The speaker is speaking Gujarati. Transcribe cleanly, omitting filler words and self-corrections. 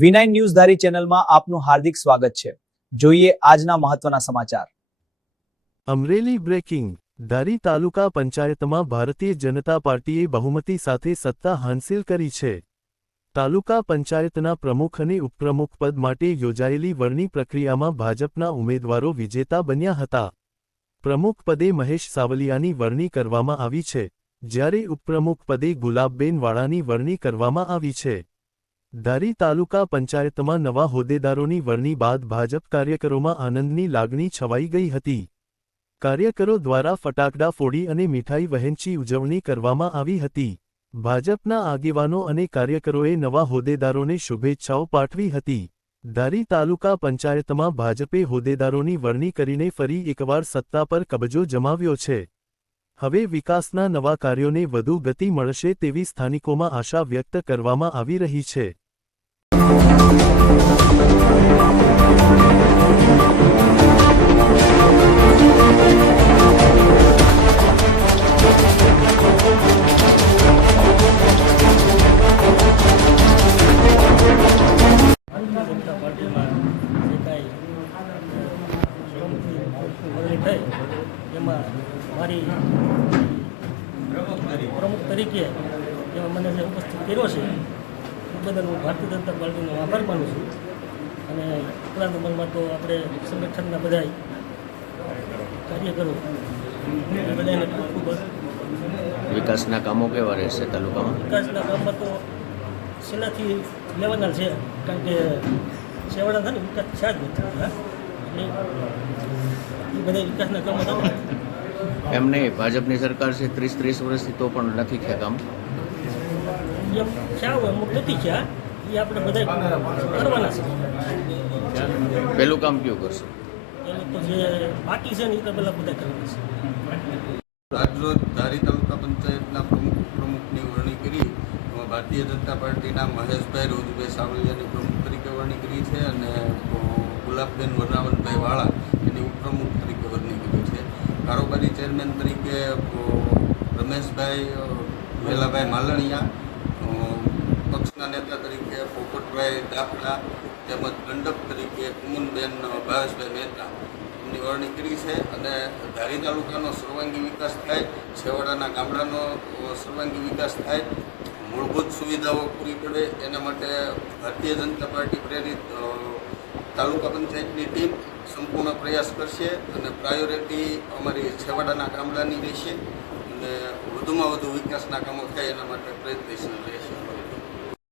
V9 ન્યૂઝ ધારી ચેનલમાં આપનું હાર્દિક સ્વાગત છે। જોઈએ આજના મહત્વના સમાચાર। અમરેલી બ્રેકિંગ। ધારી તાલુકા પંચાયતમાં ભારતીય જનતા પાર્ટીએ બહુમતી સાથે સત્તા હાંસિલ કરી છે। તાલુકા પંચાયતના પ્રમુખ અને ઉપપ્રમુખ પદ માટે યોજાયેલી વરણી પ્રક્રિયામાં ભાજપના ઉમેદવારો વિજેતા બન્યા હતા। પ્રમુખ પદે મહેશ સાવલિયાની વરણી કરવામાં આવી છે, જ્યારે ઉપપ્રમુખ પદે ગુલાબબેન વાળાની વરણી કરવામાં આવી છે। ધારી તાલુકા પંચાયતમાં નવા હોદ્દેદારોની વરણી બાદ ભાજપ કાર્યકરોમાં આનંદની લાગણી છવાઈ ગઈ હતી। કાર્યકરો દ્વારા ફટાકડા ફોડી અને મીઠાઈ વહેંચી ઉજવણી કરવામાં આવી હતી। ભાજપના આગેવાનો અને કાર્યકરોએ નવા હોદ્દેદારોને શુભેચ્છાઓ પાઠવી હતી। ધારી તાલુકા પંચાયતમાં ભાજપે હોદ્દેદારોની વરણી કરીને ફરી એકવાર સત્તા પર કબજો જમાવ્યો છે। હવે વિકાસના નવા કાર્યોને વધુ ગતિ મળશે તેવી સ્થાનિકોમાં આશા વ્યક્ત કરવામાં આવી રહી છે। જનતા પાર્ટીમાં જે કાંઈ વરણી થઈ એમાં મારી પ્રમુખ તરીકે એમાં મને જે ઉપસ્થિત કર્યો છે એ બદલ હું ભારતીય જનતા પાર્ટીનો આભાર માનું છું। અને ઉપરાંત નંબરમાં તો આપણે સંગઠનના બધાય કાર્યકરો એ બધાને ખૂબ વિકાસના કામો કેવા રહેશે તાલુકામાં? વિકાસના કામમાં તો છેલ્લાથી લેવાના છે, કારણ કે છેવાડા થાય ને વિકાસ છે જ નથી। હા એટલે એ બધા વિકાસના કામો થાય એમ નહીં, ભાજપની સરકાર છે 30 વર્ષથી તો પણ નથી થયા કામ। એમ ખ્યા હોય અમુક નથી ખ્યા એ આપણે બધા કરવાના છે। પહેલું કામ કયું કરશે? એટલે તો જે બાકી છે ને એ તો બધા કરવાના છે। આજરોજ ધારી તાલુકા પંચાયતના પ્રમુખ ઉપપ્રમુખની વરણી કરી। ભારતીય જનતા પાર્ટીના મહેશભાઈ રોજભાઈ સાવલિયાની પ્રમુખ તરીકે વરણી કરી છે અને ગુલાબબેન વરરાવનભાઈ વાળા એની ઉપપ્રમુખ તરીકે વરણી કરી છે। કારોબારી ચેરમેન તરીકે રમેશભાઈ વેલાભાઈ માલણિયા, પક્ષના નેતા તરીકે પોપટભાઈ દાખલા તેમજ દંડક તરીકે કુમનબેન ભાવેશભાઈ મહેતા ની વરણી કરી છે। અને ધારી તાલુકાનો સર્વાંગી વિકાસ થાય, છેવાડાના ગામડાનો સર્વાંગી વિકાસ થાય, મૂળભૂત સુવિધાઓ પૂરી પડે એના માટે ભારતીય જનતા પાર્ટી પ્રેરિત તાલુકા પંચાયતની ટીમ સંપૂર્ણ પ્રયાસ કરશે અને પ્રાયોરિટી અમારી છેવાડાના ગામડાની રહેશે અને વધુમાં વધુ વિકાસના કામો થાય એના માટે પ્રયત્નશીલ રહેશે।